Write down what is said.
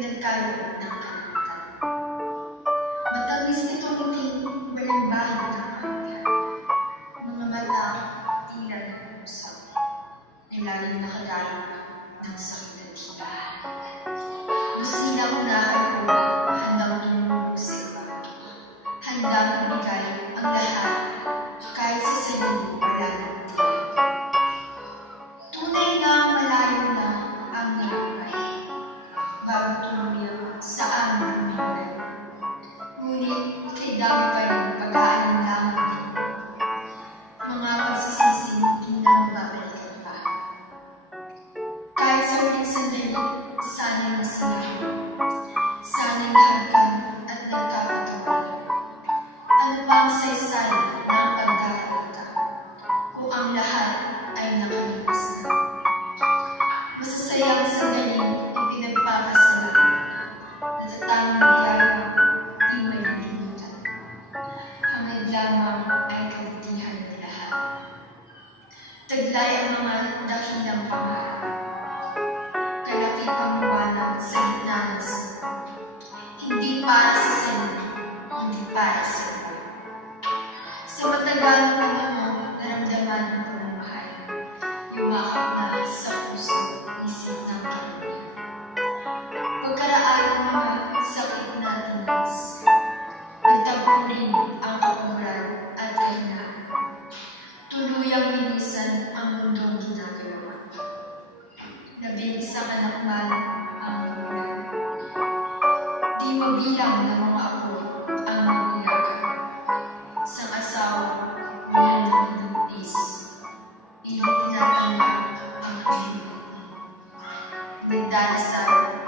nagkaloob ng kalimutan. Matamis nitong ngiti, walang bahid ng kampihan. Mga mata, tila ng usap, ay laging nakadalo ng sakit at hibahan. Busina ko na ako, handang tumulog sa iba. Handang ibigay ang lahat, kahit sa sarili wala ng tiyan. Tunay na malayo na ang nilukay, bago tumulong sa aming buhay. Ngunit ika'y dami pa rin pag-aalinlangan din. Mga pagsisising hindi na mababalikan pa. Kahit sa huling sandali, sana'y masaya. Sana'y nahagkan at nagkakatuloy. Ano pa ang saysay ng pagkakita kung ang lahat ay nakalipas na? Masasayang sandaling ipinagpapasalamat, natatanging biyaya, di may nalimutan. Hangad lamang ay kabutihan ng lahat. Taglay ang mga dakilang pangarap, kalaki pamuwanan sa gitna ng simula. Hindi para sa sarili, hindi para sa iba. Sa matagal na panahon, naramdaman ang pamamahay, yumakap na sa puso, isip ng pamilya. Pagkaraan ng mga sakit na tinis, nagtagpo rin ang kakuran at kahinaan. Tuluyang linisan ang mundong ginagawa. Nabing-isang anak man ang magulang. Di mabilang ng mga apo ang magulang. Isang asawa, walang nagiging Ilit tinatanggap ang pamilya. Nagdarasal